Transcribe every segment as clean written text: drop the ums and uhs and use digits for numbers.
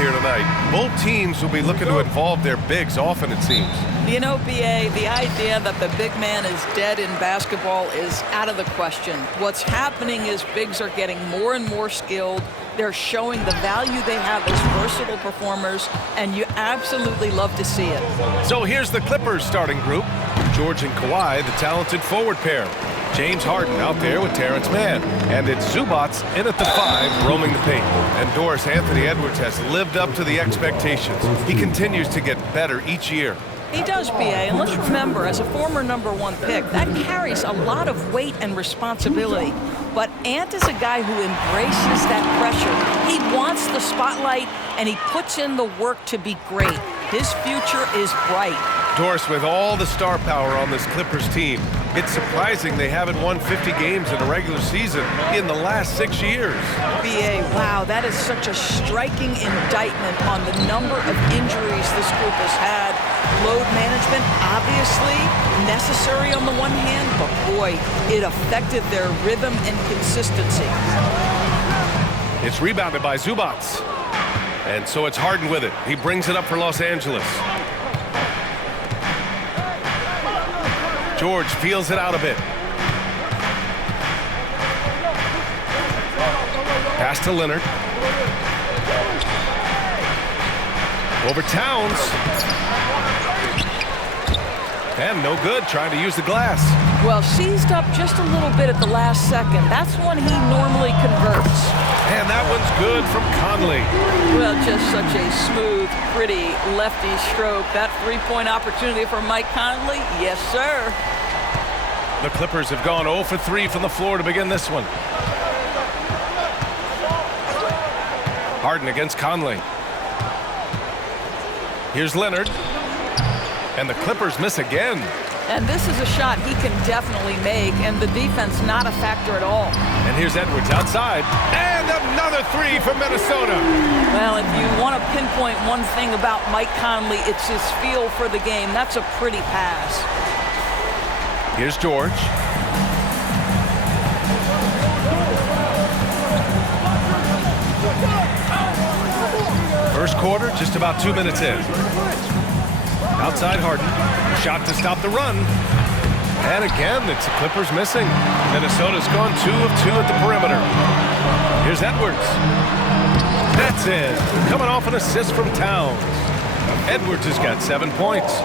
here tonight. Both teams will be looking to involve their bigs often, it seems. You know, B.A., the idea that the big man is dead in basketball is out of the question. What's happening is bigs are getting more and more skilled. They're showing the value they have as versatile performers, and you absolutely love to see it. So here's the Clippers starting group. George and Kawhi, the talented forward pair. James Harden out there with Terrence Mann. And it's Zubac in at the 5, roaming the paint. And Doris Anthony Edwards has lived up to the expectations. He continues to get better each year. He does, B.A., and let's remember, as a former #1 pick, that carries a lot of weight and responsibility. But Ant is a guy who embraces that pressure. He wants the spotlight, and he puts in the work to be great. His future is bright. Doris, with all the star power on this Clippers team, it's surprising they haven't won 50 games in a regular season in the last 6 years. B.A., wow, that is such a striking indictment on the number of injuries this group has had. Load management, obviously, necessary on the one hand, but boy, it affected their rhythm and consistency. It's rebounded by Zubac. And so it's Harden with it. He brings it up for Los Angeles. George feels it out a bit. Pass to Leonard. Over Towns. And no good, trying to use the glass. Well, seized up just a little bit at the last second. That's when he normally converts. And that one's good from Conley. Well, just such a smooth, pretty lefty stroke. That three-point opportunity for Mike Conley, yes, sir. The Clippers have gone 0 for 3 from the floor to begin this one. Harden against Conley. Here's Leonard. And the Clippers miss again. And this is a shot he can definitely make, and the defense not a factor at all. And here's Edwards outside. And another 3 for Minnesota. Well, if you want to pinpoint one thing about Mike Conley, it's his feel for the game. That's a pretty pass. Here's George. First quarter, just about 2 minutes in. Outside Harden. Shot to stop the run. And again, it's the Clippers missing. Minnesota's gone 2 of 2 at the perimeter. Here's Edwards. That's it. Coming off an assist from Towns. Edwards has got 7 points.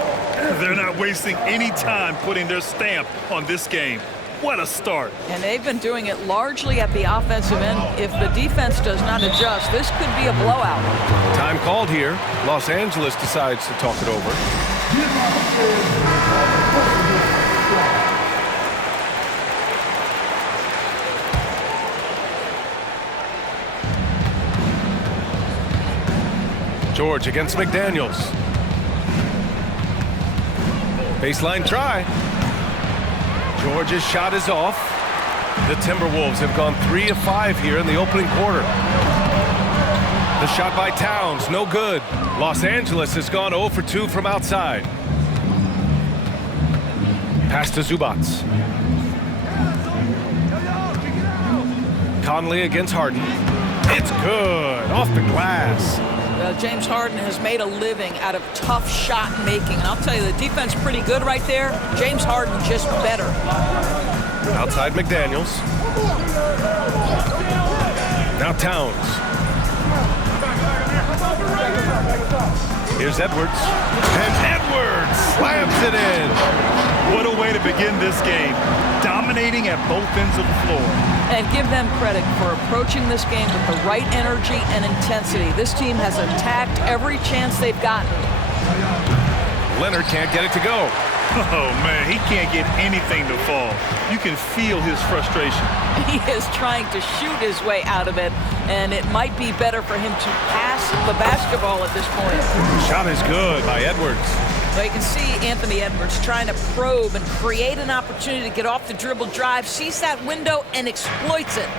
They're not wasting any time putting their stamp on this game. What a start. And they've been doing it largely at the offensive end. If the defense does not adjust, this could be a blowout. Time called here. Los Angeles decides to talk it over. George against McDaniels. Baseline try. George's shot is off. The Timberwolves have gone 3 of 5 here in the opening quarter. The shot by Towns, no good. Los Angeles has gone 0 for 2 from outside. Pass to Zubac. Conley against Harden. It's good, off the glass. Well, James Harden has made a living out of tough shot making. And I'll tell you, the defense pretty good right there. James Harden just better. Outside McDaniels. Now Towns. Here's Edwards. And Edwards slams it in. What a way to begin this game. Dominating at both ends of the floor. And give them credit for approaching this game with the right energy and intensity. This team has attacked every chance they've gotten. Leonard can't get it to go. Oh, man, he can't get anything to fall. You can feel his frustration. He is trying to shoot his way out of it, and it might be better for him to pass the basketball at this point. Shot is good by Edwards. Well, you can see Anthony Edwards trying to probe and create an opportunity to get off the dribble drive, sees that window, and exploits it.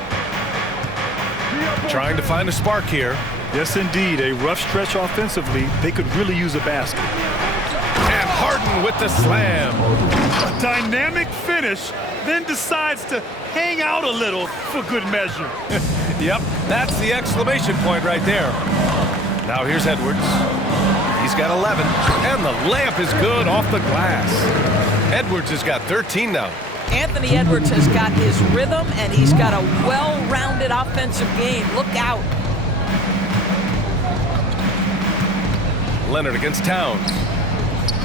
Trying to find a spark here. Yes, indeed. A rough stretch offensively. They could really use a basket. And Harden with the slam. A dynamic finish, then decides to hang out a little for good measure. Yep, that's the exclamation point right there. Now here's Edwards. He's got 11, and the layup is good off the glass. Edwards has got 13 now. Anthony Edwards has got his rhythm, and he's got a well-rounded offensive game. Look out. Leonard against Towns.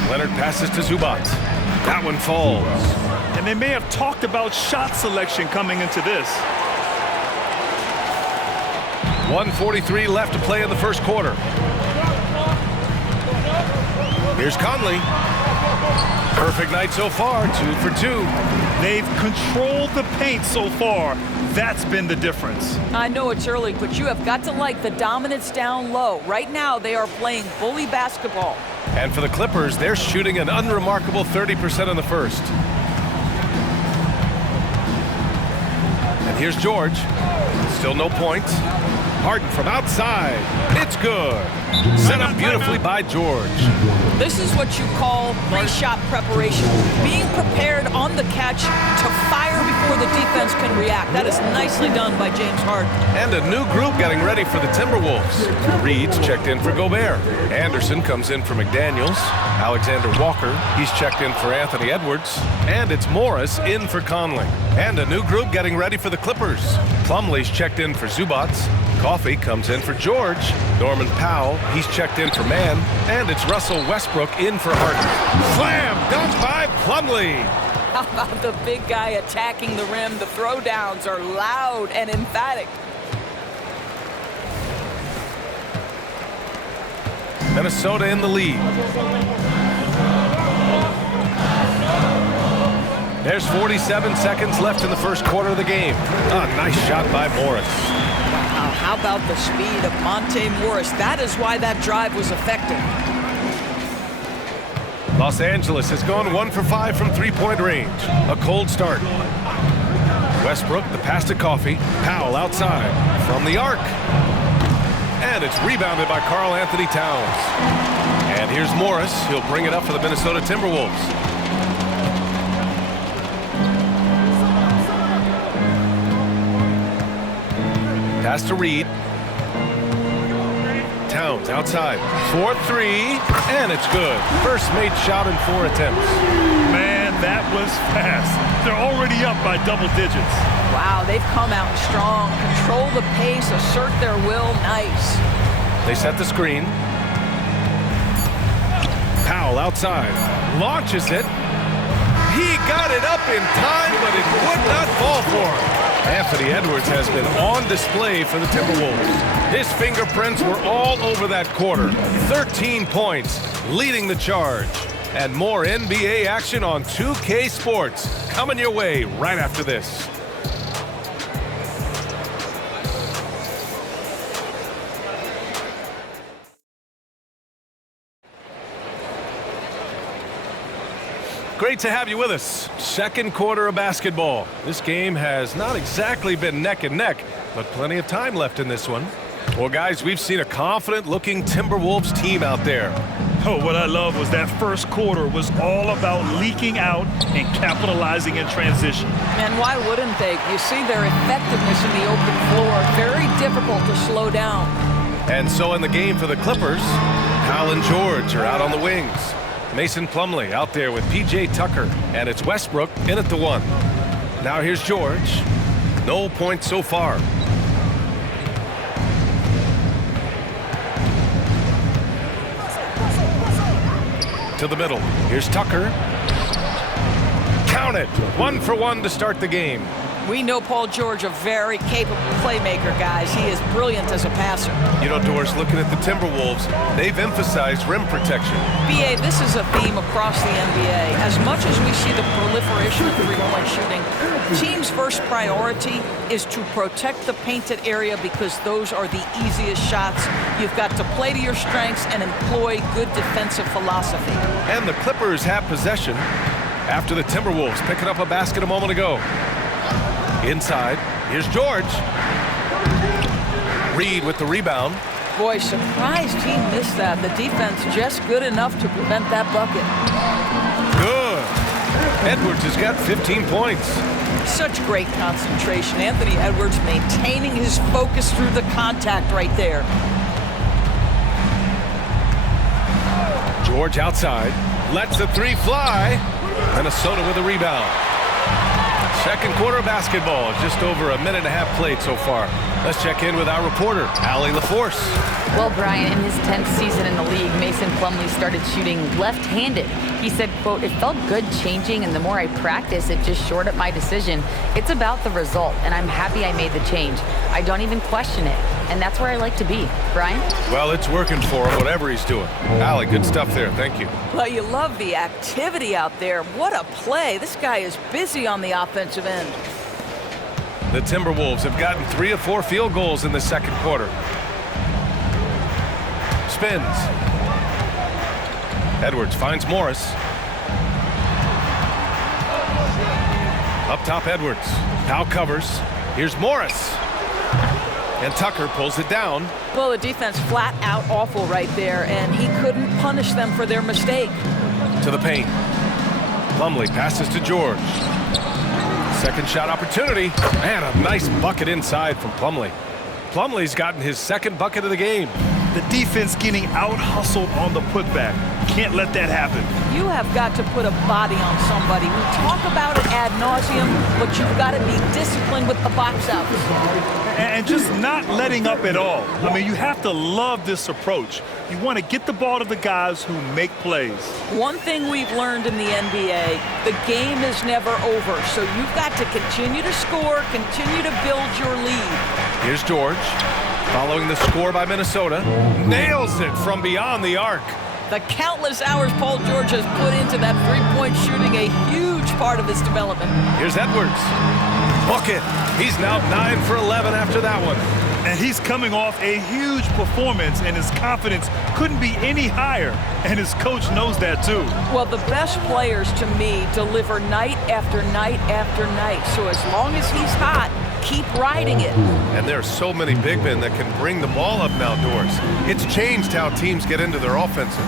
Leonard passes to Zubac. That one falls. And they may have talked about shot selection coming into this. 1:43 left to play in the first quarter. Here's Conley. Perfect night so far, 2 for 2. They've controlled the paint so far. That's been the difference. I know it's early, but you have got to like the dominance down low. Right now, they are playing bully basketball. And for the Clippers, they're shooting an unremarkable 30% in the first. And here's George. Still no points. Harden from outside. It's good. Set up beautifully by George. This is what you call pre-shot preparation. Being prepared on the catch to fire before the defense can react. That is nicely done by James Harden. And a new group getting ready for the Timberwolves. Reed's checked in for Gobert. Anderson comes in for McDaniels. Alexander Walker, he's checked in for Anthony Edwards. And it's Morris in for Conley. And a new group getting ready for the Clippers. Plumlee's checked in for Zubac. Coffey comes in for George. Norman Powell, he's checked in for Mann. And it's Russell Westbrook in for Harden. Slam dunk by Plumlee. How about the big guy attacking the rim? The throwdowns are loud and emphatic. Minnesota in the lead. There's 47 seconds left in the first quarter of the game. A nice shot by Morris. Wow, how about the speed of Monte Morris? That is why that drive was effective. Los Angeles has gone 1 for 5 from three-point range. A cold start. Westbrook, the pass to Coffey. Powell outside from the arc. And it's rebounded by Karl Anthony Towns. And here's Morris. He'll bring it up for the Minnesota Timberwolves. Pass to Reed. Towns outside. 4-3, and it's good. First made shot in 4 attempts. Man, that was fast. They're already up by double digits. Wow, they've come out strong. Control the pace, assert their will. Nice. They set the screen. Powell outside. Launches it. He got it up in time, but it would not fall for him. Anthony Edwards has been on display for the Timberwolves. His fingerprints were all over that quarter. 13 points, leading the charge. And more NBA action on 2K Sports coming your way right after this. Great to have you with us. Second quarter of basketball. This game has not exactly been neck and neck, but plenty of time left in this one. Well, guys, we've seen a confident-looking Timberwolves team out there. Oh, what I love was that first quarter was all about leaking out and capitalizing in transition. And why wouldn't they? You see their effectiveness in the open floor. Very difficult to slow down. And so in the game for the Clippers, Powell and George are out on the wings. Mason Plumlee out there with P.J. Tucker, and it's Westbrook in at the 1. Now here's George. No points so far. To the middle. Here's Tucker. Count it. 1 for 1 to start the game. We know Paul George, a very capable playmaker, guys. He is brilliant as a passer. You know, Doris, looking at the Timberwolves, they've emphasized rim protection. B.A., this is a theme across the NBA. As much as we see the proliferation of three-point shooting, teams' first priority is to protect the painted area because those are the easiest shots. You've got to play to your strengths and employ good defensive philosophy. And the Clippers have possession after the Timberwolves picking up a basket a moment ago. Inside, here's George. Reed with the rebound. Boy, surprised he missed that. The defense just good enough to prevent that bucket. Good. Edwards has got 15 points. Such great concentration. Anthony Edwards maintaining his focus through the contact right there. George outside. Lets the three fly. Minnesota with a rebound. Second quarter basketball. Just over a minute and a half played so far. Let's check in with our reporter, Allie LaForce. Well, Brian, in his 10th season in the league, Mason Plumlee started shooting left-handed. He said, quote, "It felt good changing, and the more I practice, it just shored up my decision. It's about the result, and I'm happy I made the change. I don't even question it, and that's where I like to be." Brian? Well, it's working for him, whatever he's doing. Allie, good stuff there. Thank you. Well, you love the activity out there. What a play. This guy is busy on the offensive end. The Timberwolves have gotten 3 of 4 field goals in the second quarter. Spins. Edwards finds Morris. Up top, Edwards. Powell covers. Here's Morris. And Tucker pulls it down. Well, the defense flat out awful right there, and he couldn't punish them for their mistake. To the paint. Plumlee passes to George. Second shot opportunity. Man, a nice bucket inside from Plumlee. Plumlee's gotten his second bucket of the game. The defense getting out-hustled on the putback. Can't let that happen. You have got to put a body on somebody. We talk about it ad nauseum, but you've got to be disciplined with the box outs. And just not letting up at all. I mean, you have to love this approach. You want to get the ball to the guys who make plays. One thing we've learned in the NBA, the game is never over. So you've got to continue to score, continue to build your lead. Here's George. Following the score by Minnesota. Nails it from beyond the arc. The countless hours Paul George has put into that three-point shooting, a huge part of his development. Here's Edwards. Bucket. He's now 9 for 11 after that one. And he's coming off a huge performance, and his confidence couldn't be any higher. And his coach knows that, too. Well, the best players, to me, deliver night after night after night. So as long as he's hot, keep riding it. And there are so many big men that can bring the ball up now, Doris. It's changed how teams get into their offenses.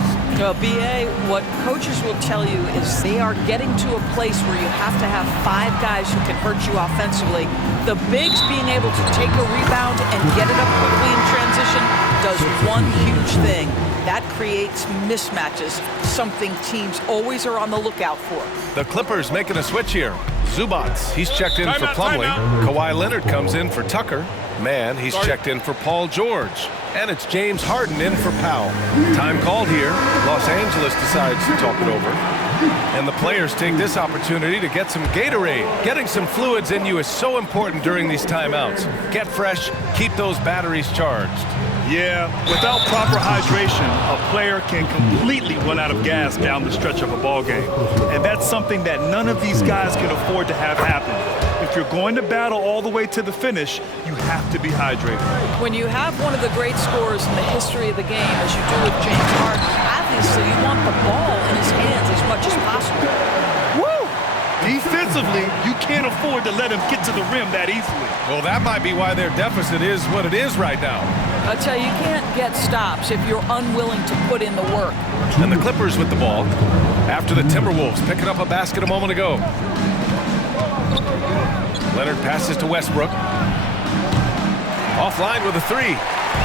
B.A., what coaches will tell you is they are getting to a place where you have to have 5 guys who can hurt you offensively. The bigs being able to take a rebound and get it up quickly in transition does one huge thing. That creates mismatches, something teams always are on the lookout for. The Clippers making a switch here. Zubac, he's checked in for Plumlee. Kawhi Leonard comes in for Tucker. Man, he's checked in for Paul George. And it's James Harden in for Powell. Time called here. Los Angeles decides to talk it over. And the players take this opportunity to get some Gatorade. Getting some fluids in you is so important during these timeouts. Get fresh, keep those batteries charged. Yeah, without proper hydration, a player can completely run out of gas down the stretch of a ball game. And that's something that none of these guys can afford to have happen. If you're going to battle all the way to the finish, you have to be hydrated. When you have one of the great scorers in the history of the game, as you do with James Harden, obviously you want the ball in his hands as much as possible. Woo! Defensively, you can't afford to let him get to the rim that easily. Well, that might be why their deficit is what it is right now. I tell you, you can't get stops if you're unwilling to put in the work. And the Clippers with the ball after the Timberwolves picking up a basket a moment ago. Leonard passes to Westbrook. Offline with a 3.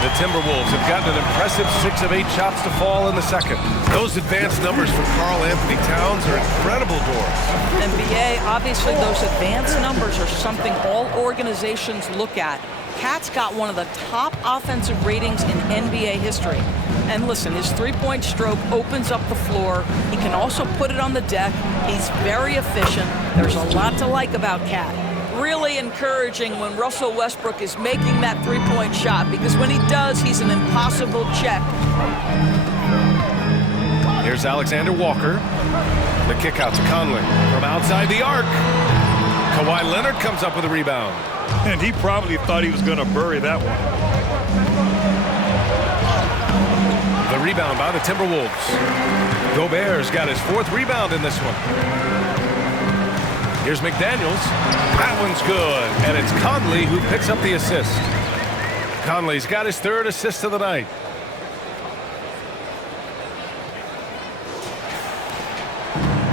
The Timberwolves have gotten an impressive 6 of 8 shots to fall in the second. Those advanced numbers for Karl Anthony Towns are incredible, Doris. NBA, obviously those advanced numbers are something all organizations look at. Cat's got one of the top offensive ratings in NBA history. And listen, his three-point stroke opens up the floor. He can also put it on the deck. He's very efficient. There's a lot to like about Cat. Really encouraging when Russell Westbrook is making that three-point shot, because when he does, he's an impossible check. Here's Alexander Walker. The kick out to Conley from outside the arc. Kawhi Leonard comes up with a rebound. And he probably thought he was going to bury that one. The rebound by the Timberwolves. Gobert's got his 4th rebound in this one. Here's McDaniels. That one's good. And it's Conley who picks up the assist. Conley's got his 3rd assist of the night.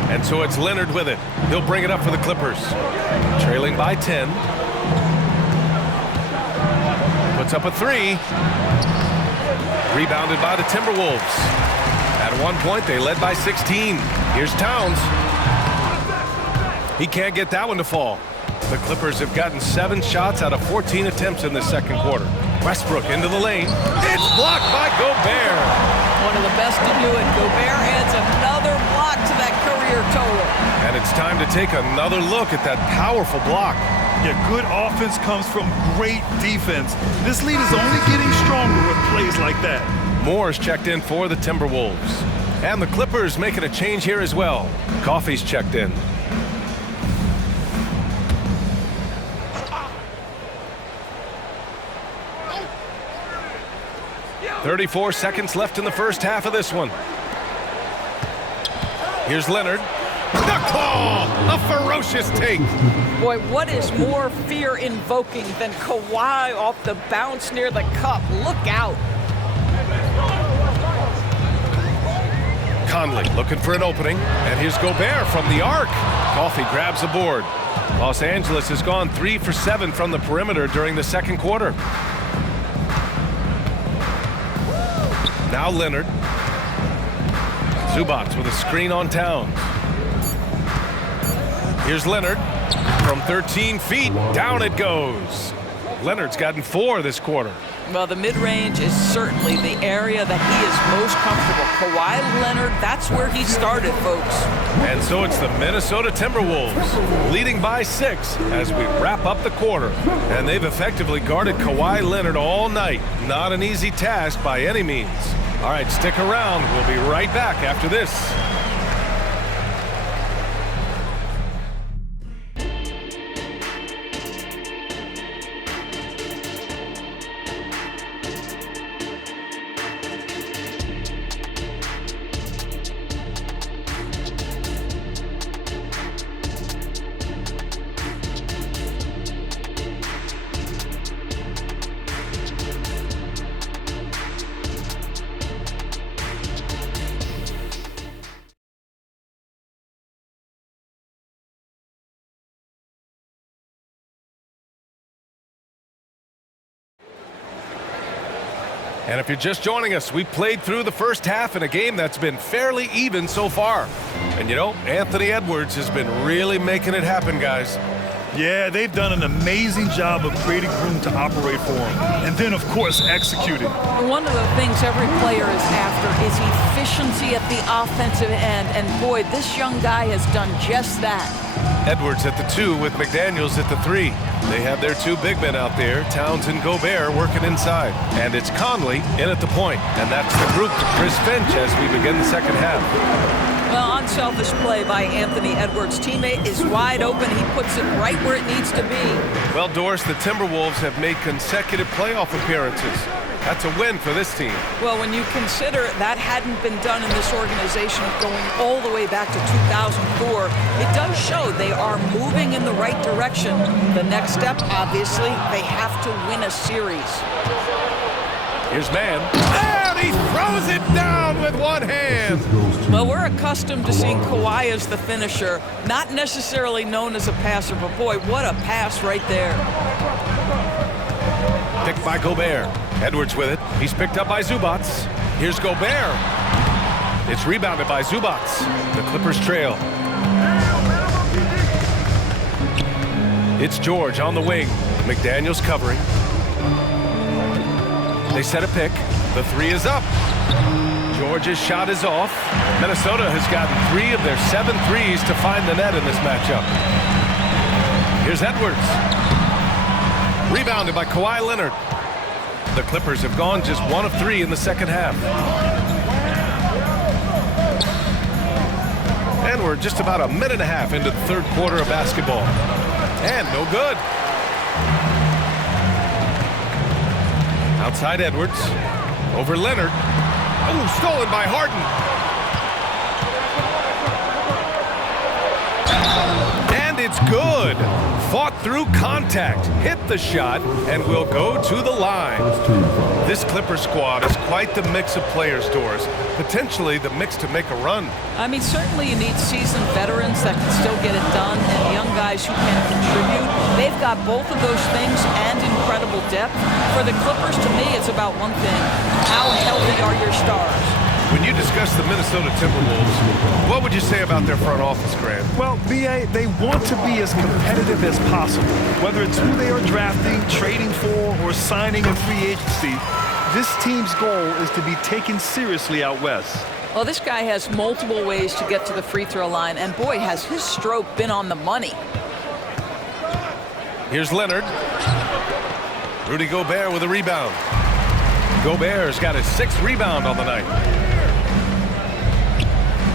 And so it's Leonard with it. He'll bring it up for the Clippers. Trailing by 10. Puts up a 3. Rebounded by the Timberwolves. At At one point, they led by 16. Here's Towns. He can't get that one to fall. The Clippers have gotten 7 shots out of 14 attempts in the second quarter. Westbrook into the lane. It's blocked by Gobert. One of the best to do it. Gobert adds another block to that career total. And it's time to take another look at that powerful block. Yeah, good offense comes from great defense. This lead is only getting stronger with plays like that. Moore's checked in for the Timberwolves. And the Clippers making a change here as well. Coffey's checked in. "34 seconds left in the first half of this one. Here's Leonard. The call! A ferocious take. Boy, what is more fear-invoking than Kawhi off the bounce near the cup? Look out. Conley looking for an opening. And here's Gobert from the arc. Coffey grabs a board. Los Angeles has gone 3 for 7 from the perimeter during the second quarter. Now Leonard. Zubac with a screen on Towns. Here's Leonard. From 13 feet, down it goes. Leonard's gotten 4 this quarter. Well, the mid-range is certainly the area that he is most comfortable. Kawhi Leonard, that's where he started, folks. And so it's the Minnesota Timberwolves leading by 6 as we wrap up the quarter. And they've effectively guarded Kawhi Leonard all night. Not an easy task by any means. All right, stick around. We'll be right back after this. And if you're just joining us, we played through the first half in a game that's been fairly even so far. And you know, Anthony Edwards has been really making it happen, guys. Yeah, they've done an amazing job of creating room to operate for him. And then, of course, executing. One of the things every player is after is efficiency at the offensive end. And boy, this young guy has done just that. Edwards at the 2 with McDaniels at the 3. They have their 2 big men out there, Towns and Gobert, working inside. And it's Conley in at the point. And that's the group to Chris Finch as we begin the second half. Well, unselfish play by Anthony Edwards. Teammate is wide open. He puts it right where it needs to be. Well, Doris, the Timberwolves have made consecutive playoff appearances. That's a win for this team. Well, when you consider that hadn't been done in this organization going all the way back to 2004, it does show they are moving in the right direction. The next step, obviously, they have to win a series. Here's Mann. And he throws it down with one hand. Well, we're accustomed to seeing Kawhi as the finisher, not necessarily known as a passer, but boy, what a pass right there. Picked by Gobert. Edwards with it. He's picked up by Zubac. Here's Gobert. It's rebounded by Zubac. The Clippers trail. It's George on the wing. McDaniels covering. They set a pick. The 3 is up. George's shot is off. Minnesota has gotten 3 of their 7 threes to find the net in this matchup. Here's Edwards. Rebounded by Kawhi Leonard. The Clippers have gone just 1 of 3 in the second half. And we're just about a minute and a half into the third quarter of basketball. And no good. Outside Edwards. Over Leonard. Oh, stolen by Harden. And it's good. Fought through contact, hit the shot, and will go to the line. This Clipper squad is quite the mix of players, Doris. Potentially the mix to make a run. I mean, certainly you need seasoned veterans that can still get it done and young guys who can contribute. They've got both of those things and incredible depth. For the Clippers, to me, it's about one thing. How healthy are your stars? When you discuss the Minnesota Timberwolves, what would you say about their front office, Grant? Well, B.A., they want to be as competitive as possible. Whether it's who they are drafting, trading for, or signing in free agency, this team's goal is to be taken seriously out west. Well, this guy has multiple ways to get to the free throw line, and boy, has his stroke been on the money. Here's Leonard. Rudy Gobert with a rebound. Gobert's got his 6th rebound on the night.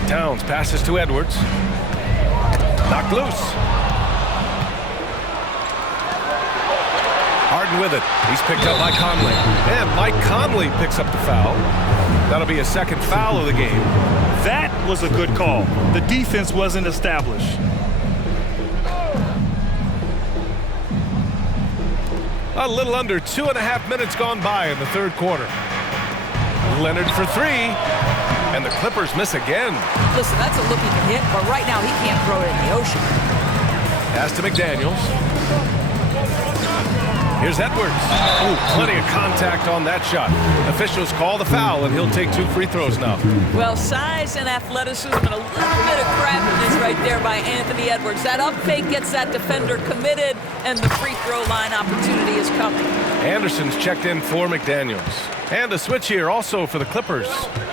Towns passes to Edwards. Knocked loose. Harden with it. He's picked up by Conley. And Mike Conley picks up the foul. That'll be a 2nd foul of the game. That was a good call. The defense wasn't established. A little under 2.5 minutes gone by in the 3rd quarter. Leonard for 3. And the Clippers miss again. Listen, that's a look he can hit, but right now he can't throw it in the ocean. Pass to McDaniels. Here's Edwards. Ooh, plenty of contact on that shot. Officials call the foul, and he'll take 2 free throws now. Well, size and athleticism and a little bit of craftiness right there by Anthony Edwards. That up fake gets that defender committed, and the free throw line opportunity is coming. Anderson's checked in for McDaniels. And a switch here also for the Clippers.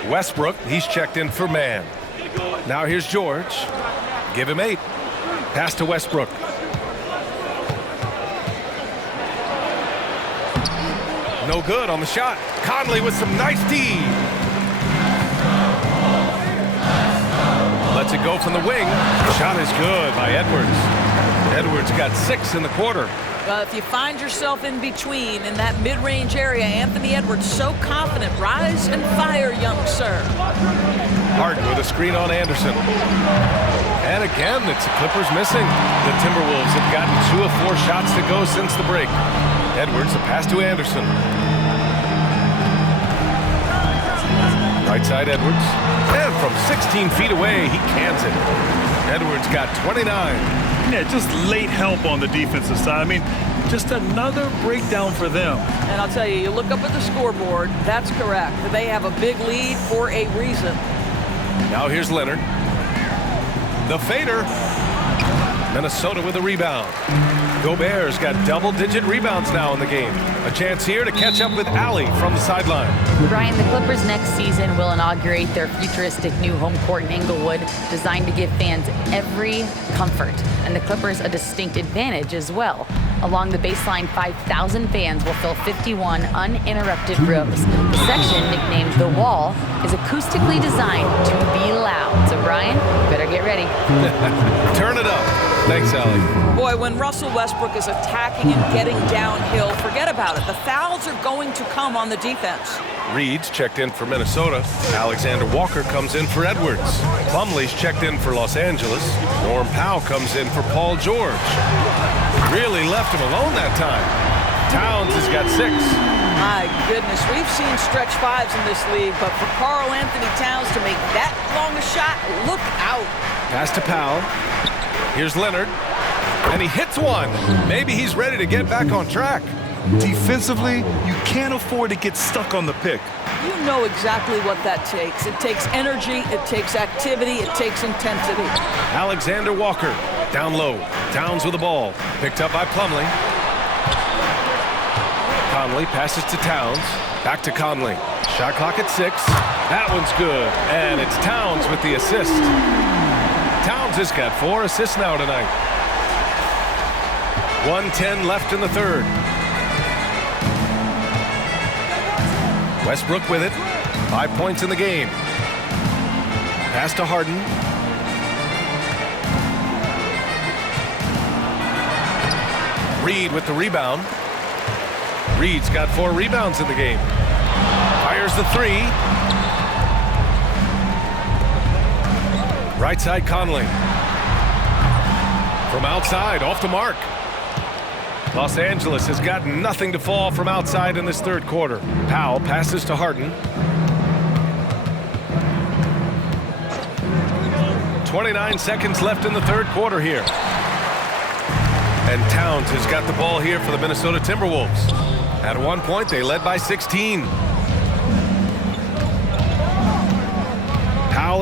Westbrook, he's checked in for Mann. Now here's George. Give him 8. Pass to Westbrook. No good on the shot. Conley with some nice D. Lets it go from the wing. Shot is good by Edwards. Edwards got 6 in the quarter. Well, if you find yourself in between in that mid-range area, Anthony Edwards so confident. Rise and fire, young sir. Harden with a screen on Anderson. And again, it's the Clippers missing. The Timberwolves have gotten 2 of 4 shots to go since the break. Edwards, a pass to Anderson. Right side Edwards. And from 16 feet away, he cans it. Edwards got 29. Yeah, just late help on the defensive side. I mean, just another breakdown for them. And I'll tell you, you look up at the scoreboard, that's correct. They have a big lead for a reason. Now here's Leonard. The fader. Minnesota with a rebound. Gobert's got double-digit rebounds now in the game. A chance here to catch up with Allie from the sideline. Brian, the Clippers next season will inaugurate their futuristic new home court in Inglewood, designed to give fans every comfort, and the Clippers a distinct advantage as well. Along the baseline, 5,000 fans will fill 51 uninterrupted rows. The section, nicknamed The Wall, is acoustically designed to be loud. So, Brian, you better get ready. Turn it up. Thanks, Allie. Boy, when Russell Westbrook is attacking and getting downhill, forget about it. The fouls are going to come on the defense. Reed's checked in for Minnesota. Alexander Walker comes in for Edwards. Plumlee's checked in for Los Angeles. Norm Powell comes in for Paul George. Really left him alone that time. Towns has got 6. My goodness, we've seen stretch 5s in this league, but for Karl Anthony Towns to make that long a shot, look out. Pass to Powell. Here's Leonard. And he hits one. Maybe he's ready to get back on track. Defensively, you can't afford to get stuck on the pick. You know exactly what that takes. It takes energy, it takes activity, it takes intensity. Alexander Walker down low. Towns with the ball. Picked up by Plumlee. Conley passes to Towns. Back to Conley. Shot clock at 6. That one's good. And it's Towns with the assist. Towns has got 4 assists now tonight. 1:10 left in the 3rd. Westbrook with it. 5 points in the game. Pass to Harden. Reed with the rebound. Reed's got 4 rebounds in the game. Fires the 3. Right side Conley. From outside, off the mark. Los Angeles has got nothing to fall from outside in this 3rd quarter. Powell passes to Harden. 29 seconds left in the 3rd quarter here. And Towns has got the ball here for the Minnesota Timberwolves. At one point, they led by 16.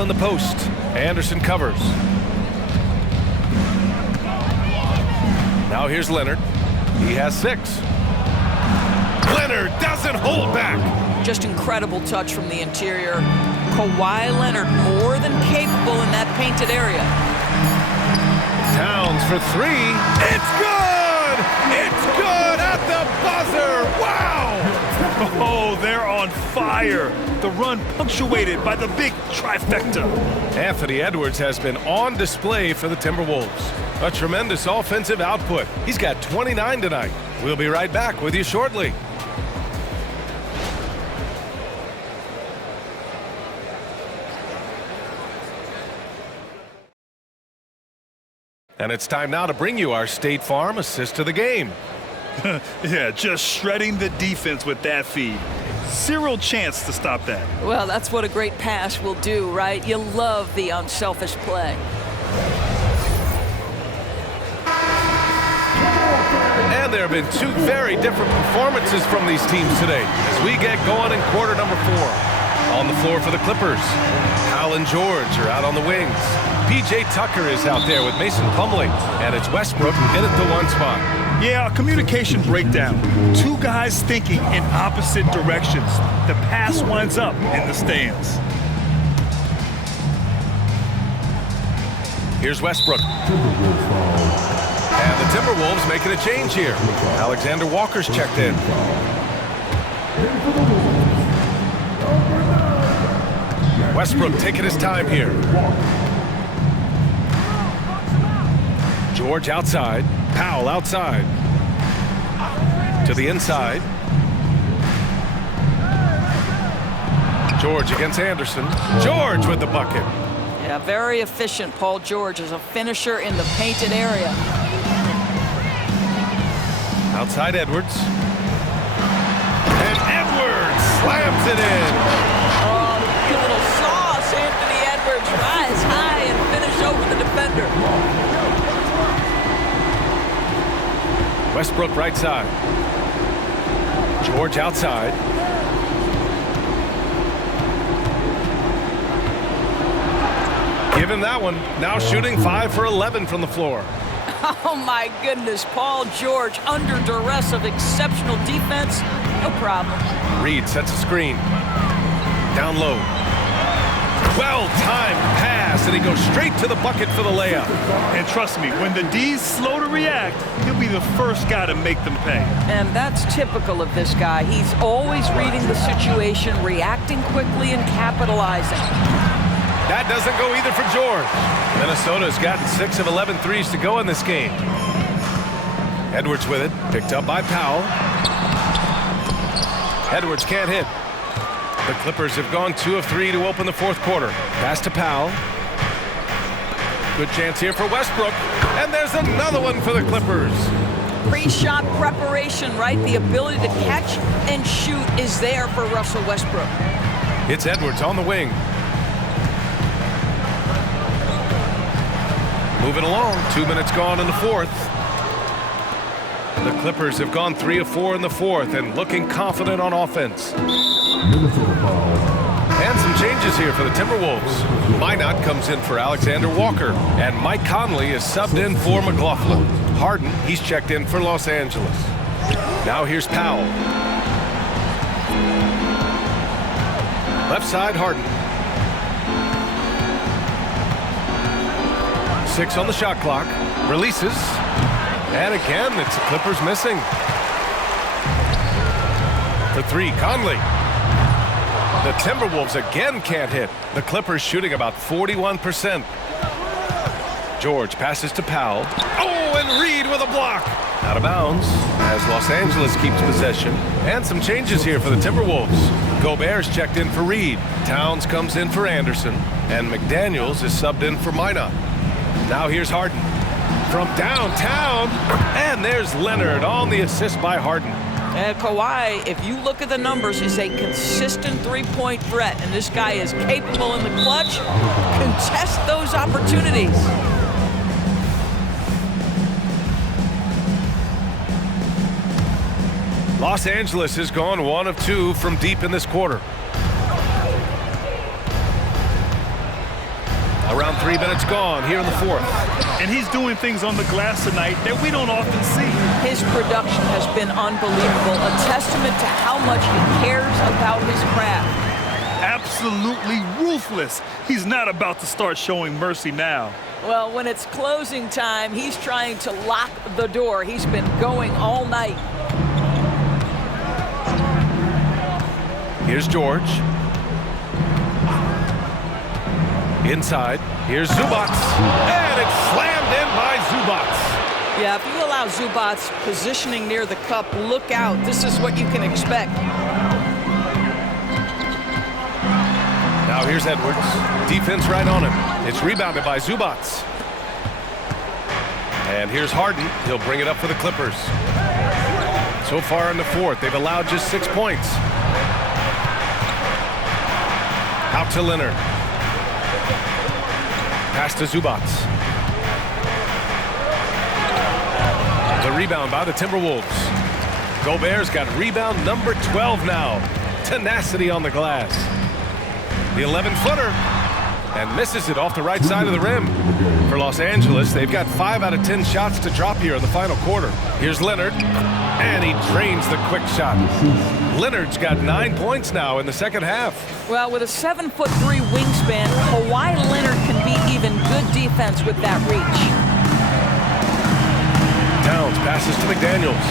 in the post. Anderson covers. Now here's Leonard. He has 6. Leonard doesn't hold back. Just incredible touch from the interior. Kawhi Leonard more than capable in that painted area. Towns for 3. It's good! It's good at the buzzer! Wow! Oh, they're on fire. The run punctuated by the big trifecta. Anthony Edwards has been on display for the Timberwolves. A tremendous offensive output. He's got 29 tonight. We'll be right back with you shortly. And it's time now to bring you our State Farm assist of the game. Yeah, just shredding the defense with that feed. Zero chance to stop that. Well, that's what a great pass will do, right? You love the unselfish play. And there have been 2 very different performances from these teams today as we get going in quarter number 4. On the floor for the Clippers, Powell and George are out on the wings. P.J. Tucker is out there with Mason Plumlee, and it's Westbrook in at the 1 spot. Yeah, a communication breakdown. 2 guys thinking in opposite directions. The pass winds up in the stands. Here's Westbrook. And the Timberwolves making a change here. Alexander Walker's checked in. Westbrook taking his time here. George outside. Powell outside. To the inside. George against Anderson. George with the bucket. Yeah, very efficient. Paul George is a finisher in the painted area. Outside Edwards. And Edwards slams it in. A little sauce, Anthony Edwards. Rise high and finish over the defender. Westbrook right side. George outside. Give him that one. Now shooting 5 for 11 from the floor. Oh my goodness, Paul George under duress of exceptional defense. No problem. Reed sets a screen. Down low. Well-timed pass, and he goes straight to the bucket for the layup. And trust me, when the D's slow to react, he'll be the first guy to make them pay. And that's typical of this guy. He's always reading the situation, reacting quickly, and capitalizing. That doesn't go either for George. Minnesota's gotten 6 of 11 threes to go in this game. Edwards with it, picked up by Powell. Edwards can't hit. The Clippers have gone 2 of 3 to open the 4th quarter. Pass to Powell. Good chance here for Westbrook. And there's another one for the Clippers. Pre-shot preparation, right? The ability to catch and shoot is there for Russell Westbrook. It's Edwards on the wing. Moving along, 2 minutes gone in the 4th. The Clippers have gone 3 of 4 in the 4th and looking confident on offense. And some changes here for the Timberwolves. Minot comes in for Alexander Walker, and Mike Conley is subbed in for McLaughlin. Harden, he's checked in for Los Angeles. Now here's Powell. Left side, Harden. 6 on the shot clock. Releases. And again, it's the Clippers missing. For 3, Conley. The Timberwolves again can't hit. The Clippers shooting about 41%. George passes to Powell. Oh, and Reed with a block. Out of bounds as Los Angeles keeps possession. And some changes here for the Timberwolves. Gobert's checked in for Reed. Towns comes in for Anderson. And McDaniels is subbed in for Minot. Now here's Harden. From downtown. And there's Leonard on the assist by Harden. And Kawhi, if you look at the numbers, is a consistent three-point threat. And this guy is capable in the clutch. Contest those opportunities. Los Angeles has gone 1 of 2 from deep in this quarter. 3 minutes gone here in the fourth. And he's doing things on the glass tonight that we don't often see. His production has been unbelievable, a testament to how much he cares about his craft. Absolutely ruthless. He's not about to start showing mercy now. Well, when it's closing time, he's trying to lock the door. He's been going all night. Here's George. Inside, here's Zubats. And it's slammed in by Zubats. Yeah, if you allow Zubats positioning near the cup, look out. This is what you can expect. Now here's Edwards. Defense right on him. It's rebounded by Zubats. And here's Harden. He'll bring it up for the Clippers. So far in the fourth, they've allowed just 6 points. Out to Leonard. Pass to Zubats. The rebound by the Timberwolves. Gobert's got rebound number 12 now. Tenacity on the glass. The 11-footer. And misses it off the right side of the rim. For Los Angeles, they've got 5 out of 10 shots to drop here in the final quarter. Here's Leonard. And he drains the quick shot. Leonard's got 9 points now in the second half. Well, with a 7'3" wingspan, Kawhi Leonard can be even good defense with that reach. Towns passes to McDaniels.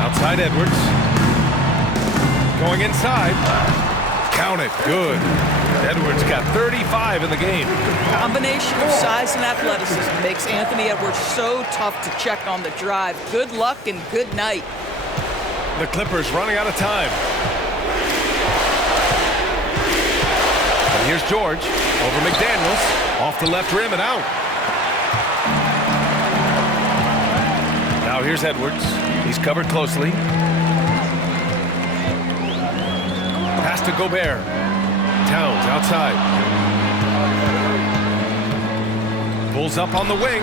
Outside Edwards. Going inside. Count it. Good. Edwards got 35 in the game. Combination of size and athleticism makes Anthony Edwards so tough to check on the drive. Good luck and good night. The Clippers running out of time. And here's George over McDaniels. Off the left rim and out. Now here's Edwards. He's covered closely. Pass to Gobert. Towns outside. Pulls up on the wing.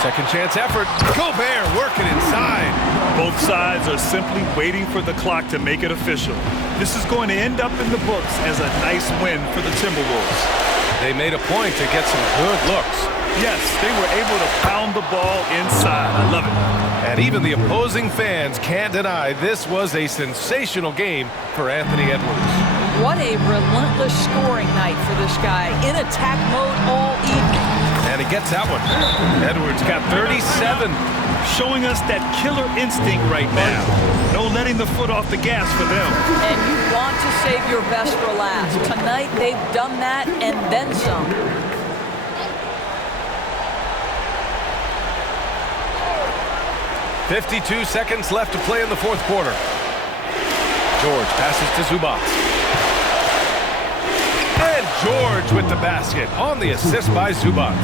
Second chance effort. Gobert working inside. Both sides are simply waiting for the clock to make it official. This is going to end up in the books as a nice win for the Timberwolves. They made a point to get some good looks. Yes, they were able to pound the ball inside. I love it. And even the opposing fans can't deny this was a sensational game for Anthony Edwards. What a relentless scoring night for this guy. In attack mode all evening. And he gets that one. Edwards got 37. Showing us that killer instinct right now. No letting the foot off the gas for them. And you want to save your best for last. Tonight they've done that and then some. .52 seconds left to play in the fourth quarter. George passes to Zubats. And George with the basket on the assist by Zubats.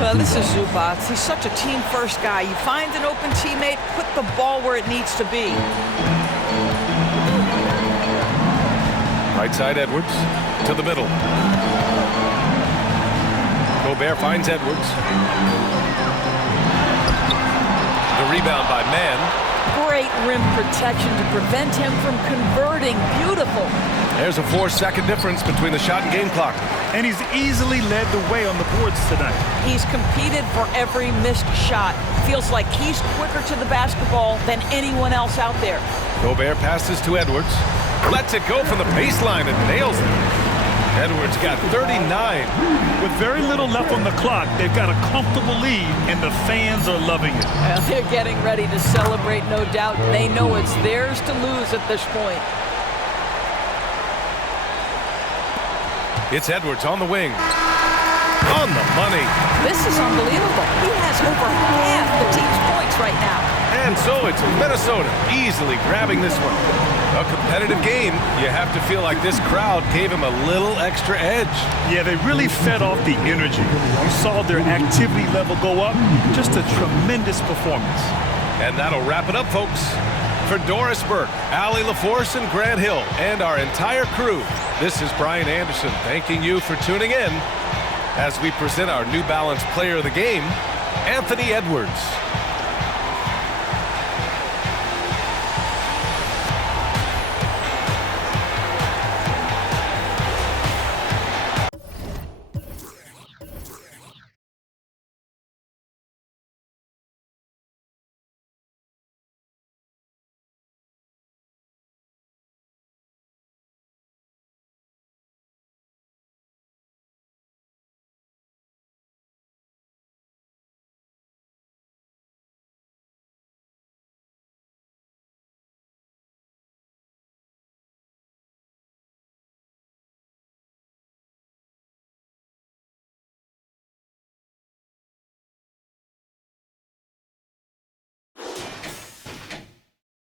Well, this is Zubats. He's such a team-first guy. You find an open teammate, put the ball where it needs to be. Right side Edwards to the middle. Gobert finds Edwards. The rebound by Mann. Great rim protection to prevent him from converting. Beautiful. There's a 4-second difference between the shot and game clock. And he's easily led the way on the boards tonight. He's competed for every missed shot. Feels like he's quicker to the basketball than anyone else out there. Gobert passes to Edwards. Lets it go from the baseline and nails it. Edwards got 39. With very little left on the clock, they've got a comfortable lead, and the fans are loving it. Well, they're getting ready to celebrate, no doubt. They know it's theirs to lose at this point. It's Edwards on the wing. On the money. This is unbelievable. He has over half the team's points right now. And so it's Minnesota easily grabbing this one. A competitive game. You have to feel like this crowd gave him a little extra edge. Yeah, they really fed off the energy. You saw their activity level go up. Just a tremendous performance. And that'll wrap it up, folks. For Doris Burke, Allie LaForce, and Grant Hill, and our entire crew, this is Brian Anderson thanking you for tuning in as we present our New Balance Player of the Game, Anthony Edwards.